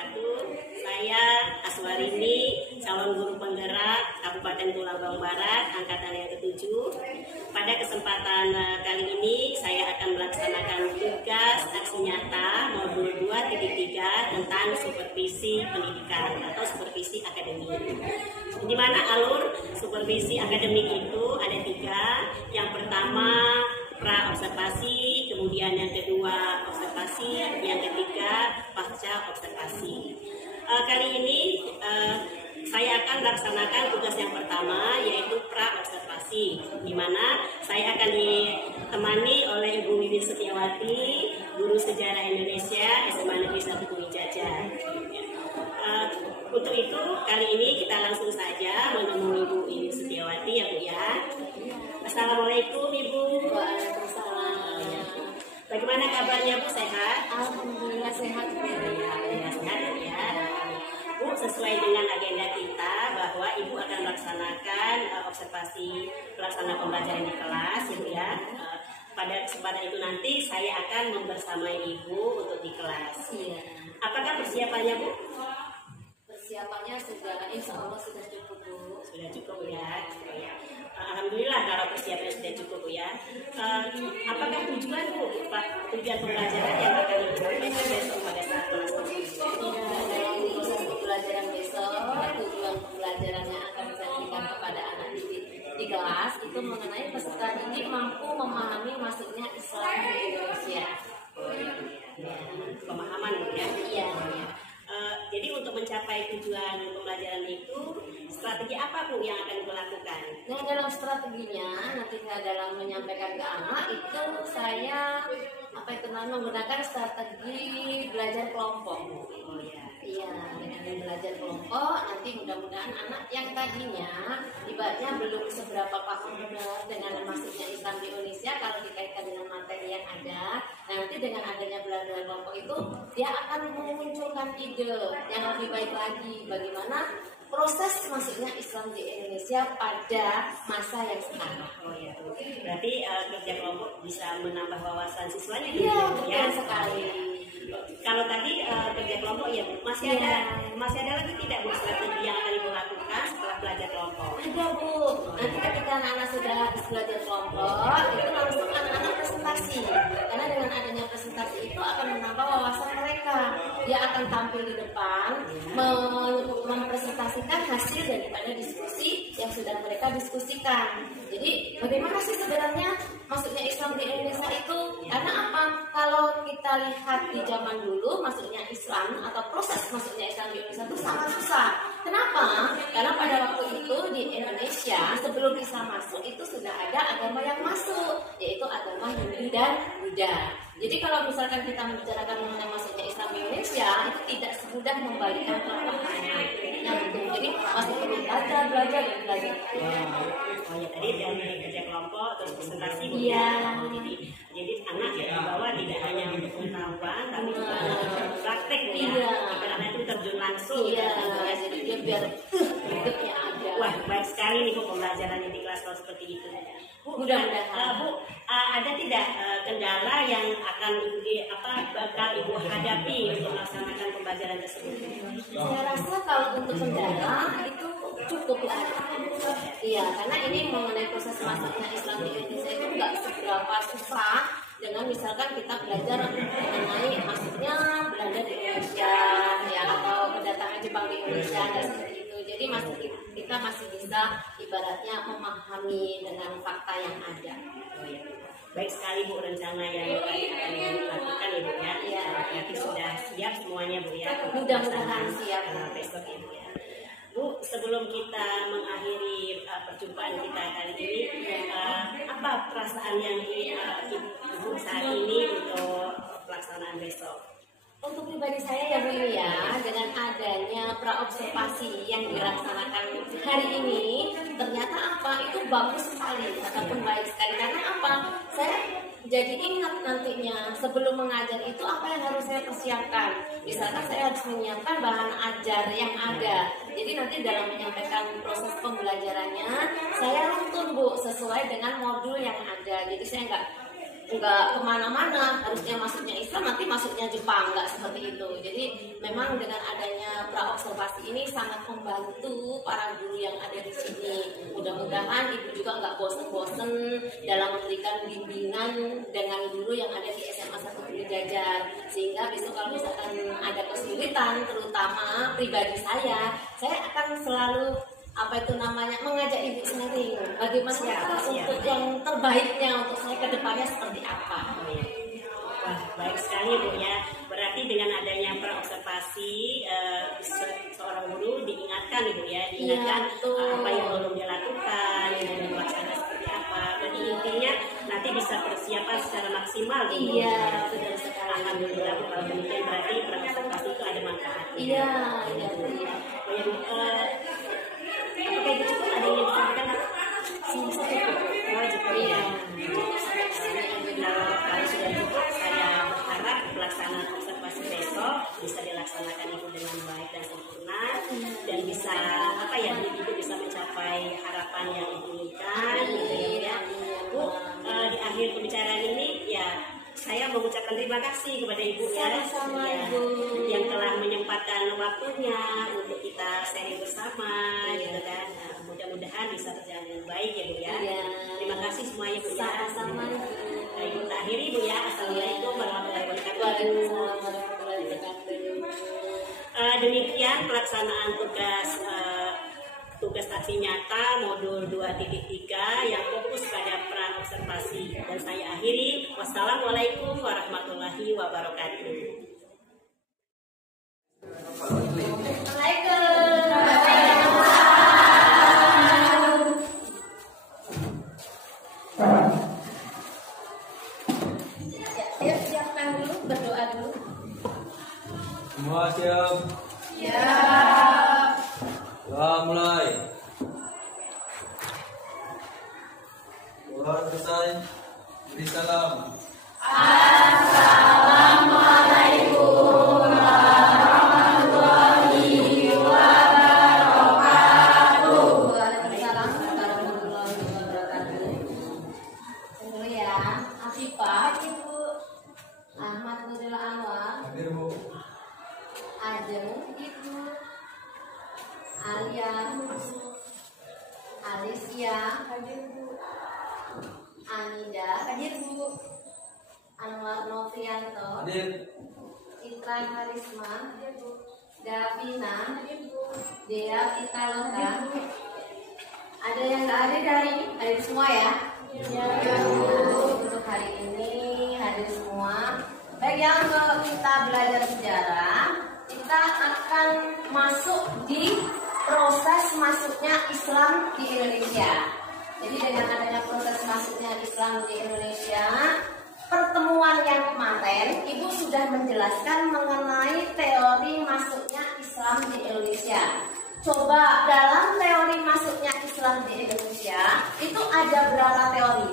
wabarakatuh. Saya Aswarini, calon guru penggerak Kabupaten Tulungagung Barat, angkatan yang ke-7. Pada kesempatan kali ini saya akan melaksanakan tugas aksi nyata modul 2.3 tentang supervisi pendidikan atau supervisi akademik. Di mana alur supervisi akademik itu ada 3. Yang pertama pra-observasi, kemudian yang kedua observasi, yang ketiga pasca observasi. Kali ini saya akan melaksanakan tugas yang pertama, yaitu pra-observasi, di mana saya akan ditemani oleh Ibu Wiwin Setiawati, Guru Sejarah Indonesia SMA Negeri 1 Purwijaya. Untuk itu kali ini kita langsung saja menemui Ibu Wiwin Setiawati ya Bu ya. Assalamualaikum Ibu. Waalaikumsalam. Bagaimana kabarnya Bu, sehat? Alhamdulillah sehat. Alhamdulillah sehat ya. Bu, sesuai dengan agenda kita bahwa Ibu akan melaksanakan observasi pelaksanaan pembelajaran di kelas ya Bu ya. Pada kesempatan itu nanti saya akan membersamai Ibu untuk di kelas. Iya. Apakah persiapannya Bu? Persiapannya sudah, insya Allah sudah cukup Bu. Sudah cukup ya. Alhamdulillah kalau persiapannya sudah cukup ya. Apakah tujuan Bu, tujuan pembelajaran yang akan Ibu sampaikan besok pada saat kelas? Iya, dalam proses pembelajaran besok, tujuan pembelajaran yang akan disampaikan kepada anak didik di kelas itu mengenai peserta didik mampu memahami masuknya Islam di Indonesia. Pemahaman Bu ya. Iya. Jadi untuk mencapai tujuan pembelajaran itu, strategi apa Bu yang akan Ibu lakukan? Nah, dalam strateginya nanti dalam menyampaikan ke anak itu saya menggunakan strategi belajar kelompok. Oh ya. Iya, dengan belajar kelompok nanti mudah-mudahan anak yang tadinya ibaratnya belum seberapa paham benar dengan masuknya Islam di Indonesia kalau dikaitkan dengan materi yang ada, nanti dengan adanya belajar kelompok itu dia akan memunculkan ide yang lebih baik lagi bagaimana proses masuknya Islam di Indonesia pada masa yang sekarang. Oh ya. Berarti kerja kelompok bisa menambah wawasan siswanya Iya, ya betul sekali. Kalau tadi kerja kelompok ya Bu, masih ada lagi tidak Bu strategi yang akan Ibu lakukan setelah belajar kelompok? Ada Bu, nanti ketika anak-anak sudah habis belajar kelompok itu langsung anak-anak presentasi. Karena dengan adanya presentasi itu akan menambah wawasan mereka. Dia akan tampil di depan mempresentasikan hasil daripada diskusi yang sudah mereka diskusikan. Jadi bagaimana sih sebenarnya masuknya Islam di Indonesia itu? Karena apa? Kalau kita lihat di zaman dulu masuknya Islam atau proses masuknya Islam di Indonesia itu sangat susah. Kenapa? Karena pada waktu itu di Indonesia sebelum Islam masuk itu sudah ada agama yang masuk, yaitu agama Hindu dan Buddha. Jadi kalau misalkan kita membicarakan mengenai masuknya Islam di Indonesia itu tidak semudah membalikan telapak tangan. Nah, jadi masih perlu belajar. Oh ya, tadi dari kerja kelompok terus presentasi Bu. Iya. Jadi anak ya dibawa tidak hanya untuk pengetahuan tapi juga praktek ya. Iya. Karena itu terjun langsung. Iya, jadi dia biar hidupnya ada. Wah, baik sekali nih Bu pembelajarannya di kelas kalau seperti itu. Bu, Mudah-mudahan. Bu, ada tidak kendala yang akan bakal Ibu hadapi untuk melaksanakan pembelajaran tersebut? Saya rasa kalau untuk kendala itu cukup lah. Iya, karena ini mengenai proses masuknya Islam di Indonesia itu nggak seberapa susah dengan misalkan kita belajar mengenai masuknya Belanda di Indonesia ya atau kedatangan Jepang di Indonesia dan seperti itu. Jadi kita masih bisa ibaratnya memahami dengan fakta yang ada. Baik sekali Bu rencana yang akan Ibu lakukan ya Bu ya. Iya. Berarti sudah siap semuanya Bu ya. Mudah-mudahan siap. Besok ya Bu ya. Bu, sebelum kita mengakhiri perjumpaan kita kali ini, apa perasaan yang Ibu saat ini untuk pelaksanaan besok? Untuk pribadi saya ya Bu ya, dengan adanya pra-observasi yang dilaksanakan hari ini, ternyata apa? Itu bagus sekali ataupun baik sekali. Karena apa? Saya jadi ingat nantinya sebelum mengajar itu apa yang harus saya persiapkan. Misalkan saya harus menyiapkan bahan ajar yang ada. Jadi nanti dalam menyampaikan proses pembelajarannya, saya runtun Bu sesuai dengan modul yang ada. Jadi saya nggak nggak kemana-mana, harusnya masuknya Islam nanti masuknya Jepang, nggak seperti itu. Jadi memang dengan adanya praobservasi ini sangat membantu para guru yang ada di sini. Mudah-mudahan ibu juga nggak bosen-bosen dalam memberikan bimbingan dengan guru yang ada di SMA 1 Bumi Jajar, sehingga besok kalau misalkan ada kesulitan, terutama pribadi saya akan selalu mengajak ibu sharing bagaimana untuk yang terbaiknya untuk saya ke depannya seperti apa. Wah, baik sekali Bu ya. Berarti dengan adanya praobservasi seorang guru diingatkan Ibu ya, diingatkan apa yang belum dia lakukan, yang belum melaksanakan seperti apa. Jadi intinya nanti bisa persiapan secara maksimal gitu. Iya, benar sekali. Alhamdulillah Bu, kalau demikian berarti praobservasi itu ada manfaatnya. Iya. Apakah itu cukup? Ada yang disampaikan? Cukup. Iya. Kalau sudah cukup, saya berharap pelaksanaan observasi besok bisa dilaksanakan Ibu dengan baik dan sempurna, dan bisa Ibu bisa mencapai harapan yang Ibu inginkan, gitu ya. Bu, di akhir pembicaraan ini ya saya mengucapkan terima kasih kepada Ibu ya, yang telah menyempatkan waktunya untuk kita sharing bersama, gitu kan. Mudah-mudahan bisa berjalan dengan baik ya Bu ya. Terima kasih semuanya Bu ya. Sama-sama. Ibu tak akhiri Bu ya. Assalamualaikum warahmatullahi wabarakatuh. Demikian pelaksanaan tugas aksi nyata modul 2.3 yang fokus pada praobservasi, dan saya akhiri. Wassalamualaikum warahmatullahi wabarakatuh. Siapkan dulu, berdoa dulu. Semua siap? Siap. Doa mulai. Doa selesai. Beri salam. Assalamualaikum warahmatullahi wabarakatuh. Waalaikumsalam warahmatullahi wabarakatuh. Dulu ya, Afifah, Ibu Ahmad Nuril Anwar, Hadir Bu. Ajeng, Ibu Alia, Alicia, Anida, hadir Bu. Anwar Novianto, Hadir. Citra Karisma, Davina, Dea Pitaloka. Ada yang nggak hadir hadir semua ya? Untuk hari ini hadir semua. Baik, yang kita belajar sejarah, kita akan masuk di proses masuknya Islam di Indonesia. Jadi dengan adanya proses masuknya Islam di Indonesia, pertemuan yang kemarin Ibu sudah menjelaskan mengenai teori masuknya Islam di Indonesia. Coba dalam teori masuknya Islam di Indonesia itu ada berapa teori?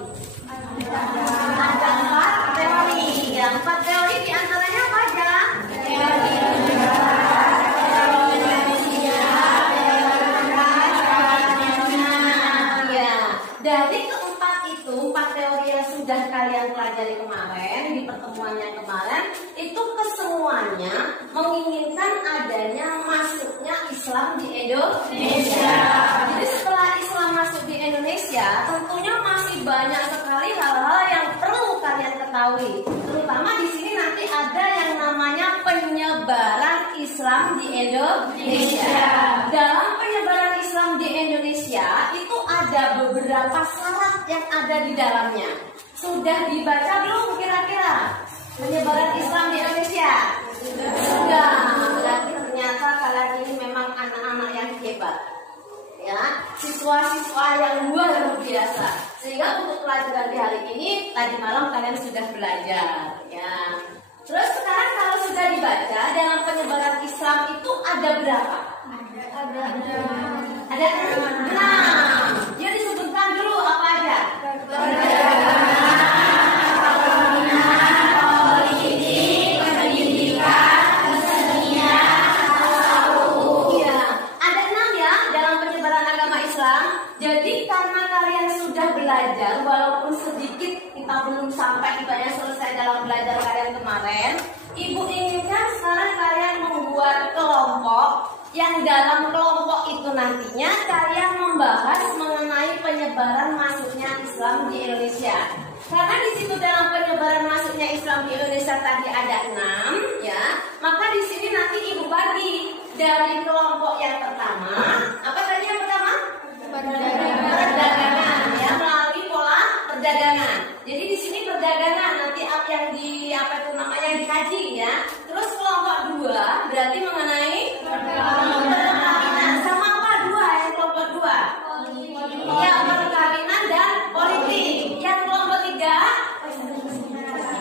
Ada 4 teori. Ya, 4 teori diantaranya apa aja? Teori dari keempat itu, 4 teori yang sudah kalian pelajari kemarin di pertemuan yang kemarin, itu kesemuanya menginginkan adanya masuknya Islam di Indonesia. Jadi setelah Islam masuk di Indonesia, tentunya masih banyak sekali hal-hal yang perlu kalian ketahui. Terutama di sini nanti ada yang namanya penyebaran Islam di Indonesia. Dalam penyebaran Islam di Indonesia itu ada beberapa syarat yang ada di dalamnya. Sudah dibaca belum kira-kira penyebaran Islam di Indonesia? Sudah. Berarti ternyata kalian ini memang anak-anak yang hebat, ya, siswa-siswa yang luar biasa. Sehingga untuk pelajaran di hari ini tadi malam kalian sudah belajar, ya. Terus sekarang kalau sudah dibaca dalam penyebaran Islam itu ada berapa? Ada 6. Ya, disebutkan dulu apa aja. Jadi karena kalian sudah belajar, walaupun sedikit kita belum sampai ke yang dalam kelompok itu nantinya kalian membahas mengenai penyebaran masuknya Islam di Indonesia. Karena di situ dalam penyebaran masuknya Islam di Indonesia tadi ada 6, ya, maka di sini nanti ibu bagi dari kelompok yang pertama. Apa tadi yang pertama? Perdagangan, ya, melalui pola perdagangan. Jadi di sini perdagangan nanti yang dikaji, ya. Terus kelompok 2 berarti mengenai perkawinan. Sama apa yang kelompok 2? Ya, perkawinan dan politik. Yang kelompok 3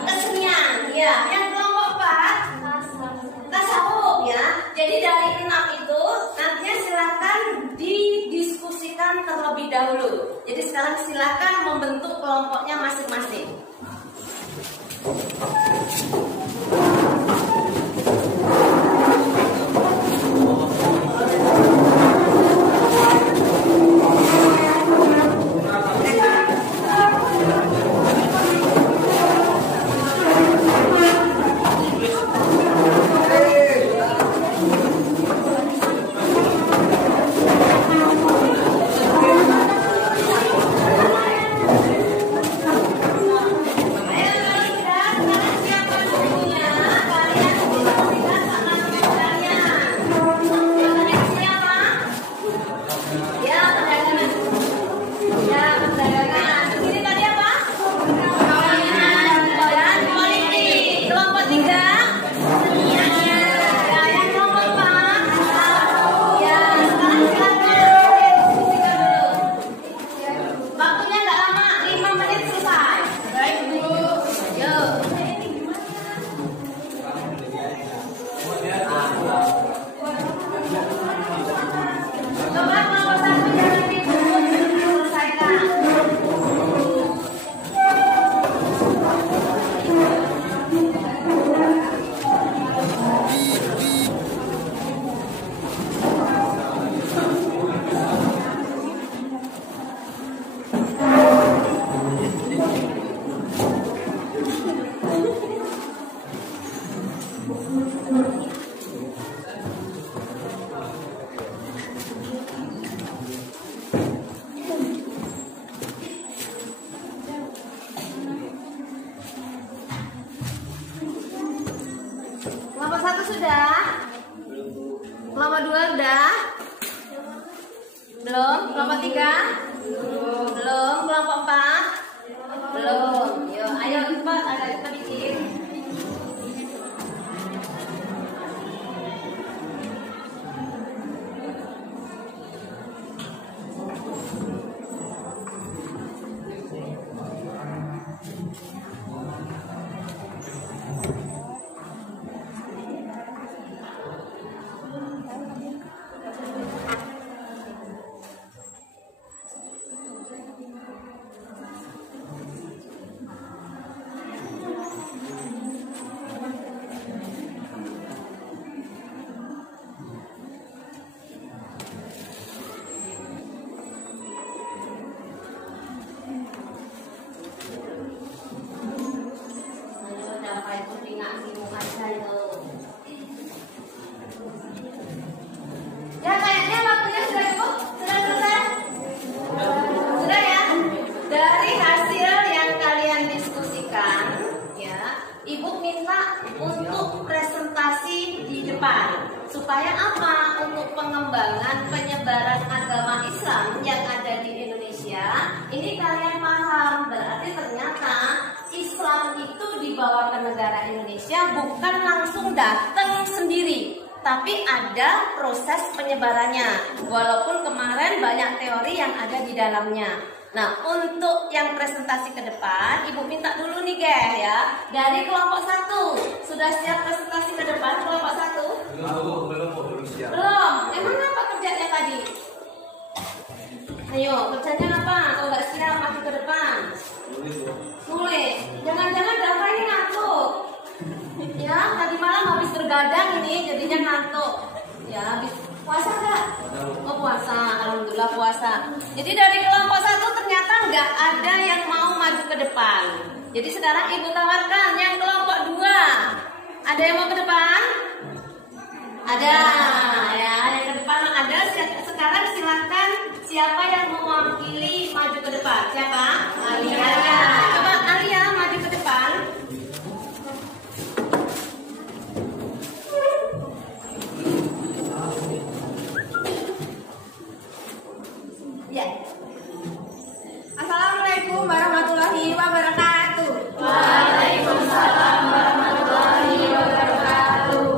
kesenian, ya. Yang kelompok 4 tasawuf, ya. Jadi dari 6 itu nantinya silakan didiskusikan terlebih dahulu. Jadi sekarang silakan membentuk kelompoknya masing-masing. Kelompok 1 sudah? Kelompok 2 udah? Belum? Kelompok 3? Belum? Kelompok 4? Belum. Yuk, ayo cepat, agak cepat dikit. Ya, kayaknya waktunya sudah cukup. Sudah selesai? Sudah, ya? Dari hasil yang kalian diskusikan, ya, Ibu minta untuk presentasi di depan. Supaya apa? Untuk pengembangan penyebaran agama Islam yang ada di Indonesia, ini kalian paham. Berarti ternyata Islam itu dibawa ke negara Indonesia bukan langsung datang sendiri, tapi ada proses penyebarannya. Walaupun kemarin banyak teori yang ada di dalamnya. Nah, untuk yang presentasi ke depan, Ibu minta dulu nih, guys, ya. Dari kelompok 1, sudah siap presentasi ke depan kelompok 1? Belum siap. Belum. Emang apa kerjanya tadi? Ayo, kerjanya apa? Kalau nggak siap maju ke depan. Nulis. Jangan-jangan Dafa ini ngantuk. Ya, tadi malam habis bergadang ini, jadinya ngantuk. Ya, habis puasa nggak? Oh, puasa. Alhamdulillah puasa. Jadi dari kelompok 1 ternyata nggak ada yang mau maju ke depan. Jadi sekarang Ibu tawarkan yang kelompok 2. Ada yang mau ke depan? Ada. Ya, yang ke Siapa? Alia. Coba Alia maju ke depan. Ya. Assalamualaikum warahmatullahi wabarakatuh. Waalaikumsalam warahmatullahi wabarakatuh.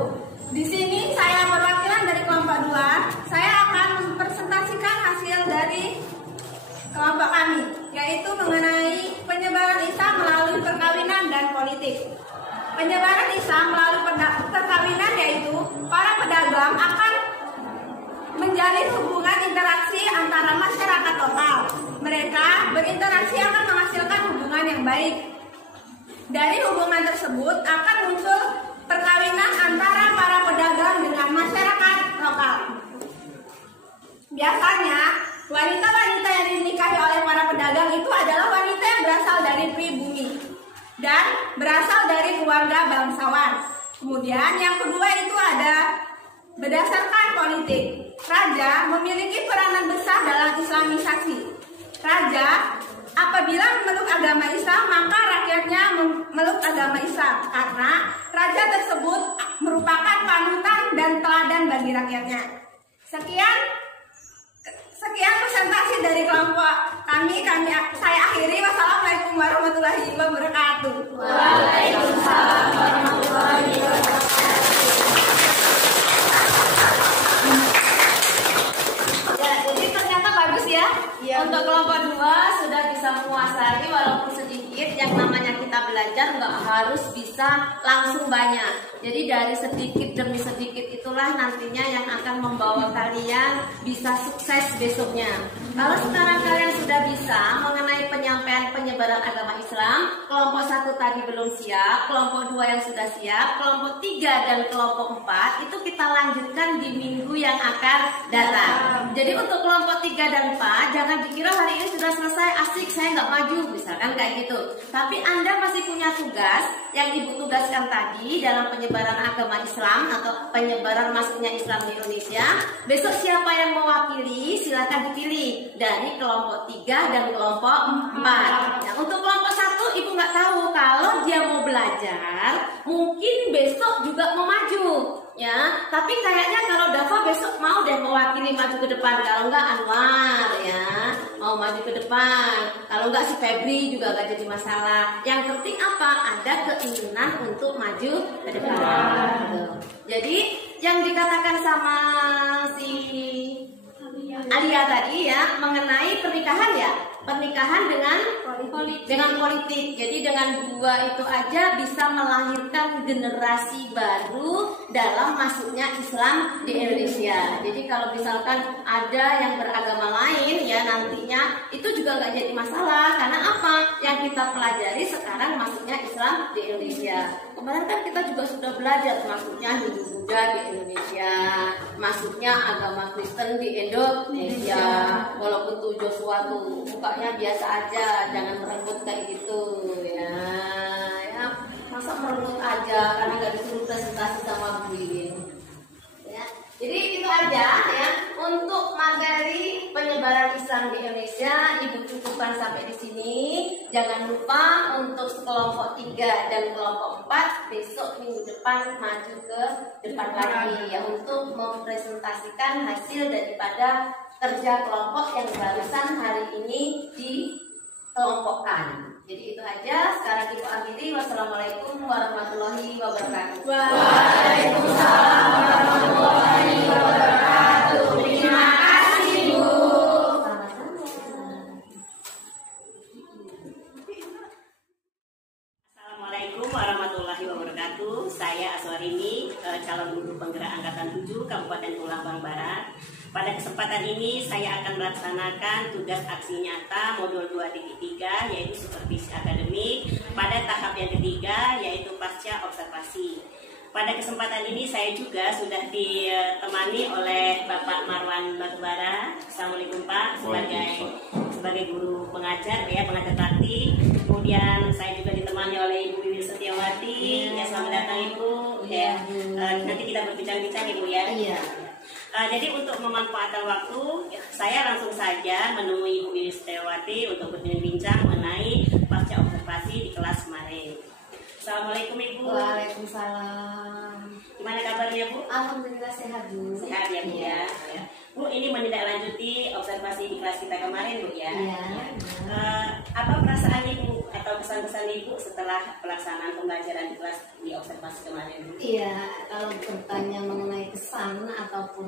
Di sini saya perwakilan dari kelompok 2. Saya akan mempresentasikan hasil dari kelompok kami, yaitu mengenai penyebaran Islam melalui perkawinan dan politik. Penyebaran Islam melalui perkawinan yaitu para pedagang akan menjalin hubungan interaksi antara masyarakat lokal. Mereka berinteraksi akan menghasilkan hubungan yang baik. Dari hubungan tersebut akan muncul perkawinan antara para pedagang dengan masyarakat lokal. Biasanya, wanita-wanita yang dinikahi oleh para pedagang itu adalah wanita yang berasal dari pribumi dan berasal dari keluarga bangsawan. Kemudian yang kedua itu ada berdasarkan politik. Raja memiliki peranan besar dalam Islamisasi. Raja apabila memeluk agama Islam, maka rakyatnya memeluk agama Islam karena raja tersebut merupakan panutan dan teladan bagi rakyatnya. Sekian presentasi dari kelompok kami saya akhiri. Wassalamualaikum warahmatullahi wabarakatuh. Waalaikumsalam warahmatullahi wabarakatuh. Ya, jadi ternyata bagus ya. Untuk kelompok 2 sudah bisa menguasai walaupun sedikit. Yang namanya kita belajar nggak harus bisa langsung banyak. Jadi dari sedikit demi sedikit itulah nantinya yang akan membawa kalian bisa sukses besoknya. Kalau sekarang kalian sudah bisa mengenai penyampaian penyebaran agama Islam, kelompok 1 tadi belum siap, kelompok 2 yang sudah siap, kelompok 3 dan kelompok 4 itu kita lanjutkan di minggu yang akan datang. Jadi untuk kelompok 3 dan 4 jangan dikira hari ini sudah selesai, asik saya nggak maju, misalkan kayak gitu. Tapi Anda masih punya tugas yang Ibu tugaskan tadi dalam penyebaran agama Islam atau penyebaran masuknya Islam di Indonesia. Besok siapa yang mewakili silakan dipilih dari kelompok 3 dan kelompok 4. Nah, untuk kelompok 1 Ibu nggak tahu kalau dia mau belajar, mungkin besok juga mau maju. Ya, tapi kayaknya kalau Dava besok mau deh mewakili maju ke depan. Kalau enggak Anwar ya mau maju ke depan. Kalau enggak si Febri juga enggak jadi masalah. Yang penting apa? Ada keinginan untuk maju ke depan. Jadi yang dikatakan sama si Alia tadi ya mengenai pernikahan ya. Pernikahan dengan politik. Jadi dengan 2 itu aja bisa melahirkan generasi baru dalam masuknya Islam di Indonesia. Jadi kalau misalkan ada yang beragama lain ya nantinya itu juga nggak jadi masalah. Karena apa? Yang kita pelajari sekarang masuknya Islam di Indonesia. Kemarin kan kita juga sudah belajar masuknya Hindu Buddha di Indonesia, masuknya agama Kristen di Indonesia. Walaupun tuh Joshua tuh mukanya biasa aja, jangan merenggut kayak gitu ya. Masa merenggut aja karena nggak disuruh presentasi sama Bu Wiwin. Ya. Jadi itu aja ya untuk materi penyebaran Islam di Indonesia. Ibu cukupkan sampai di sini. Jangan lupa untuk kelompok 3 dan kelompok 4 besok minggu depan maju ke depan lagi ya untuk mempresentasikan hasil daripada kerja kelompok yang barusan hari ini dikelompokkan. Jadi itu aja. Sekarang Ibu akhiri. Wassalamualaikum warahmatullahi wabarakatuh. Waalaikumsalam warahmatullahi wabarakatuh. Terima kasih Bu. Assalamualaikum warahmatullahi wabarakatuh. Saya Aswarini, calon guru penggerak angkatan 7 Kabupaten Tulang Barat. Pada kesempatan ini saya akan melaksanakan tugas aksi nyata modul 2.3 yaitu supervisi akademik pada tahap yang ketiga yaitu pasca observasi. Pada kesempatan ini saya juga sudah ditemani oleh Bapak Marwan Batubara. Assalamualaikum Pak, sebagai guru pengajar ya, pengajar praktik. Kemudian saya juga ditemani oleh Ibu Wiwin Setiawati. Ya, selamat datang Ibu. Ya, nanti kita berbincang-bincang Ibu ya. Iya. Jadi untuk memanfaatkan waktu, saya langsung saja menemui Ibu Iris Setiawati untuk berbincang mengenai pasca observasi di kelas kemarin. Assalamualaikum Ibu. Waalaikumsalam. Gimana kabarnya Bu? Alhamdulillah sehat Bu. Sehat ya Bu ya. Bu, ini menindaklanjuti observasi di kelas kita kemarin Bu ya. Iya. Apa perasaan Ibu atau kesan-kesan Ibu setelah pelaksanaan pembelajaran di kelas di observasi kemarin Bu? Iya, kalau bertanya mengenai kesan ataupun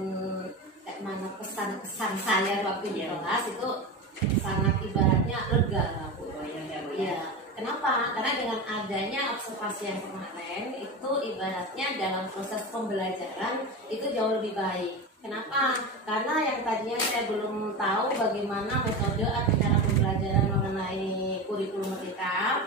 kayak mana kesan-kesan saya waktu di kelas itu sangat ibaratnya lega lah Bu. Oh iya Bu. Iya. Kenapa? Karena dengan adanya observasi yang kemarin itu ibaratnya dalam proses pembelajaran itu jauh lebih baik. Kenapa? Karena yang tadinya saya belum tahu bagaimana metode atau cara pembelajaran mengenai kurikulum merdeka.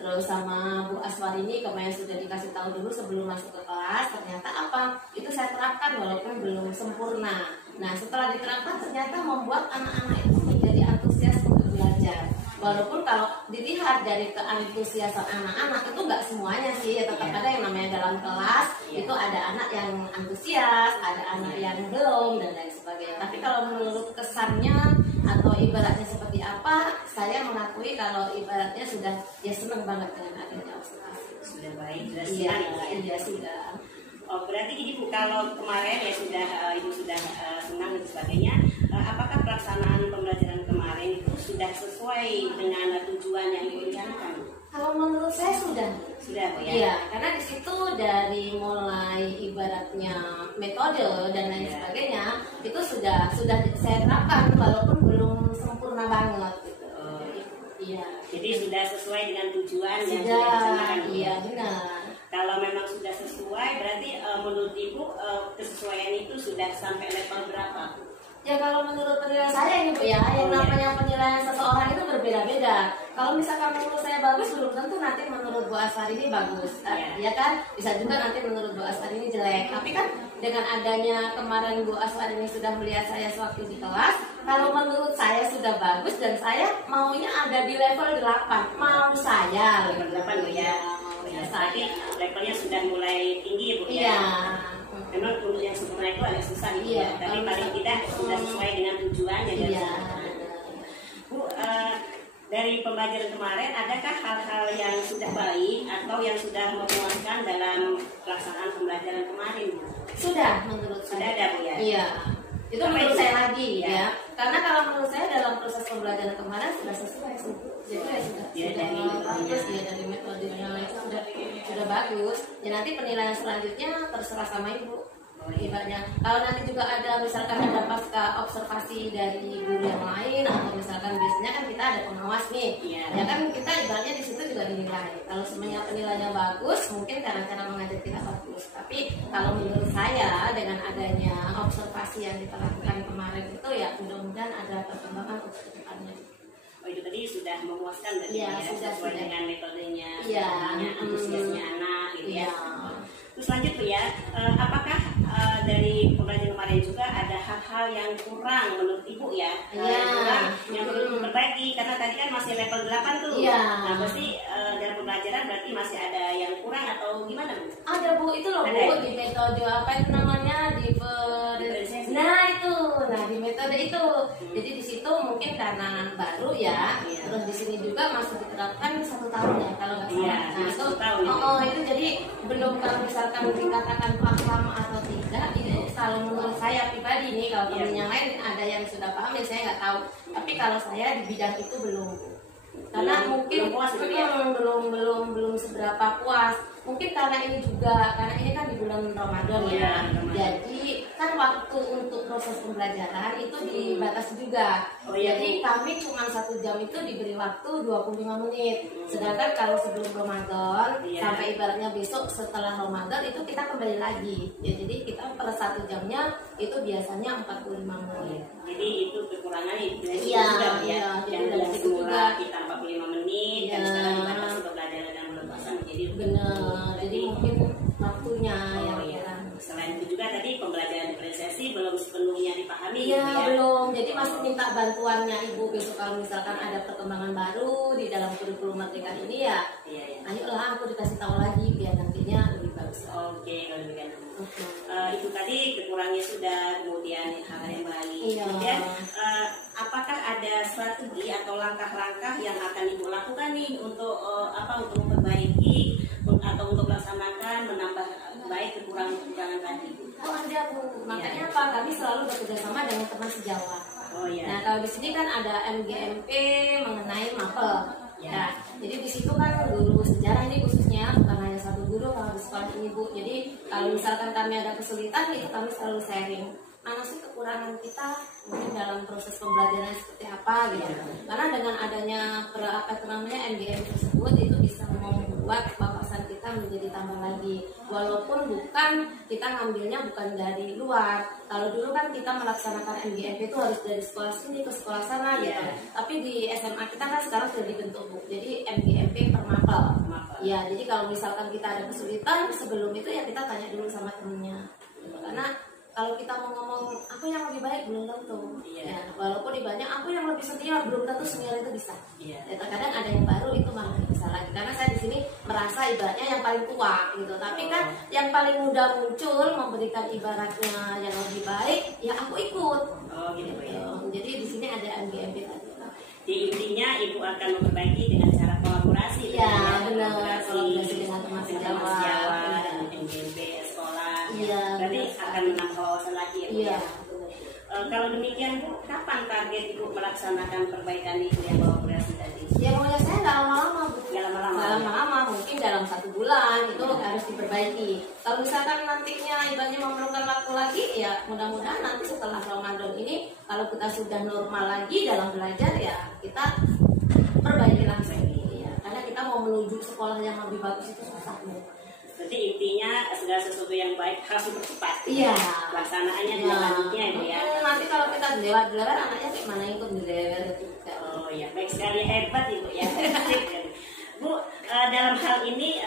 Terus sama Bu Aswarini kemarin sudah dikasih tahu dulu sebelum masuk ke kelas. Ternyata apa? Itu saya terapkan walaupun belum sempurna. Nah setelah diterapkan ternyata membuat anak-anak itu menjadi antusias untuk belajar. Walaupun kalau dilihat dari keantusiasan anak-anak itu nggak semuanya sih, ya tetap ada yang namanya dalam kelas itu ada anak yang antusias, ada anak yang belum dan lain sebagainya. Tapi kalau menurut kesannya atau ibaratnya seperti apa, saya mengakui kalau ibaratnya sudah ya senang banget dengan adanya observasi. Sudah baik, sudah Iya, siap. iya sudah. Oh berarti gini Bu, kalau kemarin ya sudah Ibu sudah senang dan sebagainya, apakah pelaksanaan pembelajaran kemarin itu sudah sesuai dengan tujuan yang Ibu rencanakan? Kalau menurut saya sudah. Sudah Bu ya? Iya, karena di situ dari mulai ibaratnya metode dan lain sebagainya itu sudah saya terapkan walaupun belum sempurna banget gitu. Iya. Jadi sudah sesuai dengan tujuan yang Sudah, sudah direncanakan. iya benar. Kalau memang sudah sesuai, berarti menurut Ibu kesesuaian itu sudah sampai level berapa? Ya kalau menurut penilaian saya ini Bu ya, yang namanya penilaian seseorang itu berbeda-beda. Kalau misalkan menurut saya bagus, belum tentu nanti menurut Bu Aswari ini bagus. Ya kan? Bisa juga nanti menurut Bu Aswari ini jelek. Tapi kan dengan adanya kemarin Bu Aswari ini sudah melihat saya sewaktu di kelas, kalau menurut saya sudah bagus dan saya maunya ada di level 8. Mau saya Level 8 Bu ya? Ya, Tadi levelnya sudah mulai tinggi ya Bu ya? Iya. Memang untuk yang sempurna itu agak susah gitu Iya, ya. Tapi kalau paling tidak sudah sesuai dengan tujuan yang Iya. direncanakan. Bu, dari pembelajaran kemarin, adakah hal-hal yang sudah baik atau yang sudah memuaskan dalam pelaksanaan pembelajaran kemarin Bu? Sudah menurut Sudah saya. ada Bu ya? Iya. Itu Apa menurut itu? saya lagi Iya. ya. Karena kalau menurut saya dalam proses pembelajaran kemarin sudah sesuai sih. Jadi ya sudah Ya, dari bagus ya dari metodenya itu sudah bagus. Ya nanti penilaian selanjutnya terserah sama Ibu. Ibaratnya kalau nanti juga ada misalkan ada pasca observasi dari guru yang lain atau misalkan biasanya kan kita ada pengawas nih. Iya. Ya kan kita ibaratnya di situ juga dinilai. Kalau semuanya penilaiannya bagus, mungkin cara-cara mengajar kita bagus. Tapi kalau menurut saya dengan adanya observasi yang kita lakukan kemarin itu ya mudah-mudahan ada perkembangan untuk kedepannya. Oh itu tadi sudah memuaskan berarti Iya, ya, sudah, sesuai sudah. dengan metodenya, Iya. antusiasnya anak gitu ya. Iya. Terus lanjut Bu ya, apakah dari pembelajaran kemarin juga ada hal-hal yang kurang menurut Ibu ya? Iya. Yang kurang yang perlu diperbaiki karena tadi kan masih level 8 tuh. Iya. Nah pasti dalam pembelajaran berarti masih ada yang kurang atau gimana Bu? Ada Bu, itu loh Ada Bu, ya? di metode apa itu namanya Diferensiasi. nah di metode itu. Jadi di situ mungkin karena baru ya, Iya. terus di sini juga masih diterapkan 1 tahun ya kalau nggak salah. Iya, Nah masih itu, 1 tahun ya. itu jadi belum kalau misalkan dikatakan paham atau tidak, ini kalau menurut saya pribadi nih, kalau Iya. temen yang lain ada yang sudah paham ya saya nggak tahu. Tapi kalau saya di bidang itu belum. Karena mungkin belum puas gitu ya? belum seberapa puas. Mungkin karena ini juga karena ini kan di bulan Ramadan Iya, ya. Ramadan. Jadi kan waktu untuk proses pembelajaran itu dibatasi juga. Oh, iya, Jadi Bu. kami cuma 1 jam itu diberi waktu 25 menit. Sedangkan kalau sebelum Ramadan Iya. sampai ibaratnya besok setelah Ramadan itu kita kembali lagi. Ya, jadi kita per 1 jamnya itu biasanya 45 menit. Jadi itu kekurangan itu Iya, juga Bu ya. iya, jadi Yang dari dari situ semula juga. kita 45 menit dan Iya. sekarang dibatasi untuk belajar dan bulan puasa menjadi Benar. Jadi mungkin waktunya yang Oh iya. kurang. Selain itu juga tadi pembelajaran diferensiasi belum sepenuhnya dipahami Iya gitu ya. belum, jadi masih minta bantuannya Ibu besok kalau misalkan ada perkembangan baru di dalam kurikulum merdeka ini ya. Iya, iya. Ayolah aku dikasih tahu lagi biar nantinya lebih bagus. Oke, kalau demikian. Oke. Itu itu tadi kekurangnya sudah, kemudian hal yang baik. Iya. Kemudian apakah ada strategi atau langkah-langkah yang akan Ibu lakukan nih untuk untuk memperbaiki atau untuk melaksanakan menambah baik kekurangan-kekurangan tadi? Oh ada Bu, makanya apa? Kami selalu bekerja sama dengan teman sejawat. Oh iya. Nah kalau di sini kan ada MGMP mengenai mapel. Ya, jadi di situ kan guru sejarah ini khususnya bukan hanya satu guru kalau di sekolah ini Bu. Jadi kalau misalkan kami ada kesulitan itu kami selalu sharing. Mana sih kekurangan kita mungkin dalam proses pembelajaran seperti apa gitu. Karena dengan adanya MGMP tersebut itu bisa membuat wawasan kita menjadi tambah lagi. Walaupun bukan kita ngambilnya bukan dari luar. Kalau dulu kan kita melaksanakan MGMP itu harus dari sekolah sini ke sekolah sana gitu. Tapi di SMA kita kan sekarang sudah dibentuk Bu. Jadi MGMP per mapel. Ya, jadi kalau misalkan kita ada kesulitan sebelum itu ya kita tanya dulu sama temennya. Karena kalau kita mau ngomong aku yang lebih baik belum tentu. Ya, walaupun banyak aku yang lebih senior belum tentu senior itu bisa. Ya, terkadang ada yang baru itu malah bisa lagi. Karena saya di sini merasa ibaratnya yang paling tua gitu. Tapi kan yang paling muda muncul memberikan ibaratnya yang lebih baik, ya aku ikut. Oh gitu ya. Jadi di sini ada MGMP tadi. Di intinya Ibu akan memperbaiki dengan cara kolaborasi. Ya benar, kolaborasi dengan teman sejawat sejawat dan MGMP sekolah. Iya. Berarti akan menambah wawasan lagi ya Bu. Iya. Kalau demikian Bu, kapan target Ibu melaksanakan perbaikan Ibu yang kolaborasi tadi? Ya pokoknya saya nggak lama-lama Bu. Nggak lama-lama. Nggak lama-lama, mungkin dalam 1 bulan itu harus diperbaiki. Kalau misalkan nantinya ibaratnya memerlukan waktu lagi, ya mudah-mudahan nanti setelah Ramadan ini kalau kita sudah normal lagi dalam belajar ya kita perbaiki lagi. Ya. Karena kita mau menuju sekolah yang lebih bagus itu susah Bu. Jadi intinya segala sesuatu yang baik harus dipercepat. Iya. Pelaksanaannya di lanjutnya Ibu ya. Nanti kalau kita dilewat-lewat anaknya kayak mana ikut dilewat juga. Oh ya, baik sekali, hebat Ibu ya. Bu, dalam hal ini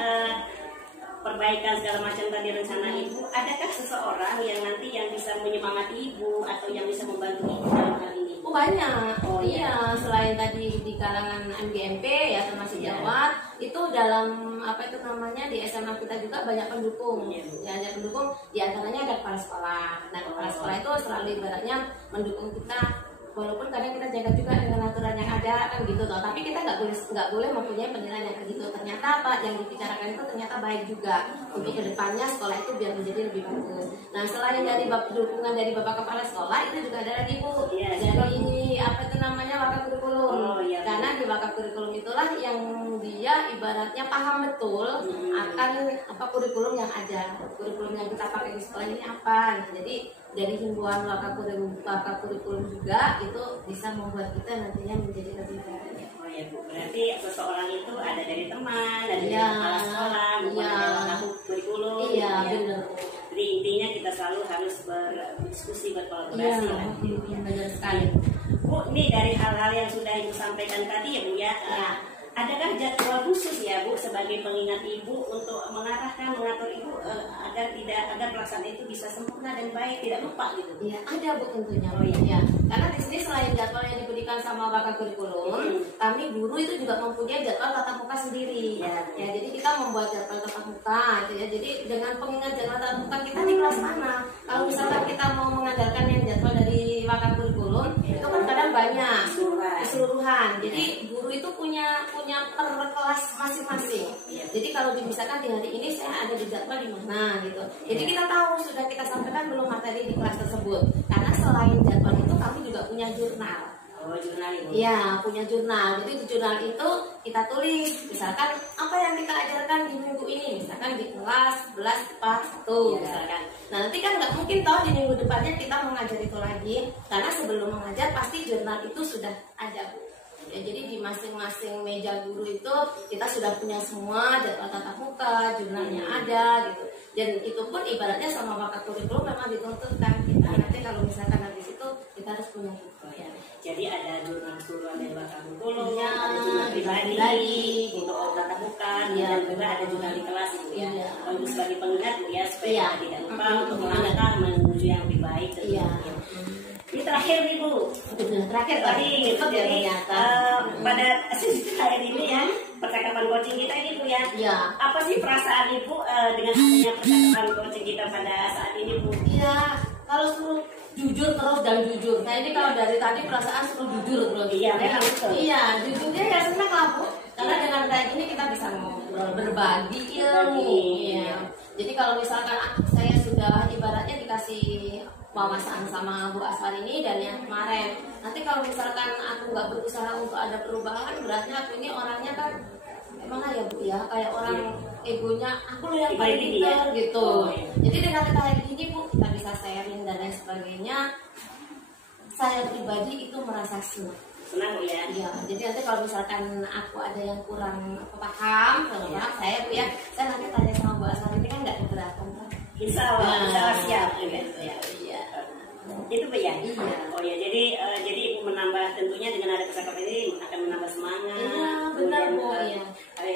perbaikan segala macam tadi rencana Ibu, adakah seseorang yang nanti yang bisa menyemangati Ibu atau yang bisa membantu Ibu dalam hal ini? Oh banyak. Oh, iya, selain tadi di kalangan MGMP ya termasuk sejawat, itu dalam apa itu namanya di SMA kita juga banyak pendukung. Ya, banyak pendukung, di antaranya ada kepala sekolah. Nah, kepala sekolah itu selalu ibaratnya mendukung kita. Walaupun kadang kita jaga juga dengan aturan yang ada kan gitu toh, tapi kita nggak boleh mempunyai penilaian yang begitu. Ternyata apa yang dibicarakan itu ternyata baik juga untuk kedepannya sekolah itu biar menjadi lebih bagus. Nah selain dari dukungan dari bapak kepala sekolah itu juga ada lagi Bu dari apa itu namanya wakakurikulum. Karena di wakakurikulum itulah yang dia ibaratnya paham betul akan apa kurikulum yang ada, kurikulum yang kita pakai di sekolah ini apa. Nah, jadi dari himbauan wakakurikulum juga itu bisa membuat kita nantinya menjadi lebih baik. Oh ya Bu, berarti seseorang itu ada dari teman, ada dari kepala sekolah, bukan ada wakakurikulum. Iya benar. Jadi intinya kita selalu harus berdiskusi, berkolaborasi. Benar sekali. Bu, ini dari hal-hal yang sudah Ibu sampaikan tadi ya Bu ya. Adakah jadwal khusus ya Bu sebagai pengingat Ibu untuk mengarahkan, mengatur Ibu agar pelaksanaan itu bisa sempurna dan baik, tidak lupa gitu? Iya, ada Bu tentunya. Oh iya. Karena di sini selain jadwal yang diberikan sama wakakurikulum, kami guru itu juga mempunyai jadwal tatap muka sendiri. Ya, jadi kita membuat jadwal tatap muka. Ya, jadi dengan pengingat jadwal tatap muka kita di kelas mana. Kalau misalkan kita mau mengandalkan yang jadwal dari wakakurikulum, itu kan kadang banyak keseluruhan. Jadi guru itu punya per kelas masing-masing. Jadi kalau misalkan di hari ini saya ada di jadwal di mana gitu. Jadi kita tahu sudah kita sampaikan belum materi di kelas tersebut. Karena selain jadwal itu kami juga punya jurnal. Oh, jurnal itu? Iya, punya jurnal. Jadi di jurnal itu kita tulis misalkan apa yang kita ajarkan di minggu ini. Misalkan di kelas 11 pas 1 misalkan. Nah nanti kan nggak mungkin toh di minggu depannya kita mengajar itu lagi. Karena sebelum mengajar pasti jurnal itu sudah ada Bu. Ya, jadi di masing-masing meja guru itu kita sudah punya semua jadwal tatap muka, jurnalnya ada gitu. Dan itu pun ibaratnya sama wakakurikulum memang dituntutkan kita nanti kalau misalkan habis itu kita harus punya itu ya. Jadi ada jurnal keseluruhan dari wakakurikulum, Ya, ada jurnal pribadi untuk tatap muka, dan juga ada jurnal di kelas itu ya. Untuk sebagai pengingat Bu ya supaya tidak lupa untuk melangkah menuju yang lebih baik. Ini terakhir nih Bu. Terakhir tadi jadi pada sesi terakhir ini ya percakapan coaching kita ini Bu ya. Apa sih perasaan Ibu dengan adanya percakapan coaching kita pada saat ini Bu? jujur terus dan jujur. Nah ini kalau dari tadi perasaan suruh jujur terus. Iya, memang betul. Iya, jujurnya ya senang lah Bu. Karena dengan kayak gini kita bisa ngobrol, berbagi ilmu. Iya. Jadi kalau misalkan saya sudah ibaratnya dikasih wawasan sama Bu Aswar ini dan yang kemarin, nanti kalau misalkan aku nggak berusaha untuk ada perubahan, berarti aku ini orangnya kan emang ya Bu ya, kayak orang egonya aku loh yang paling pintar gitu. Jadi dengan kayak gini Bu, kita bisa sharing dan lain sebagainya. Saya pribadi itu merasa senang. Senang Bu ya. Iya, jadi nanti kalau misalkan aku ada yang kurang paham, saya Bu ya, saya nanti tanya sama Bu Aswar ini kan nggak keberatan kan? Insya Allah siap. Iya. Itu Bu ya. Iya. Oh ya, jadi Ibu menambah tentunya dengan ada percakapan ini akan menambah semangat. Iya, benar Bu. Iya.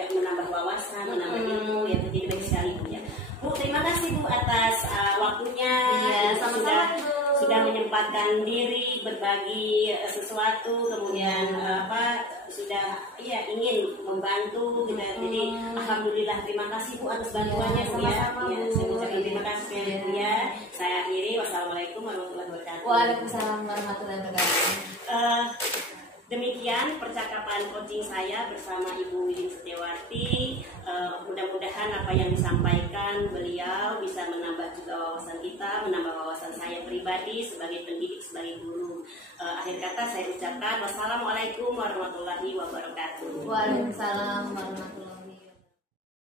Menambah wawasan, menambah ilmu ya, jadi baik sekali Bu ya. Bu, terima kasih Bu atas waktunya. Iya, sama-sama Bu. Sudah menyempatkan diri berbagi sesuatu, kemudian sudah ingin membantu gitu. Jadi alhamdulillah, terima kasih Bu atas bantuannya Bu ya. Sama-sama, Bu. Saya ucapkan terima kasih Bu ya. Saya akhiri, wassalamualaikum warahmatullahi wabarakatuh. Waalaikumsalam warahmatullahi wabarakatuh. Demikian percakapan coaching saya bersama Ibu Lilin Setiawati. Mudah-mudahan apa yang disampaikan beliau bisa menambah juga wawasan kita, menambah wawasan saya pribadi sebagai pendidik, sebagai guru. Akhir kata saya ucapkan wassalamualaikum warahmatullahi wabarakatuh. Waalaikumsalam warahmatullahi wabarakatuh.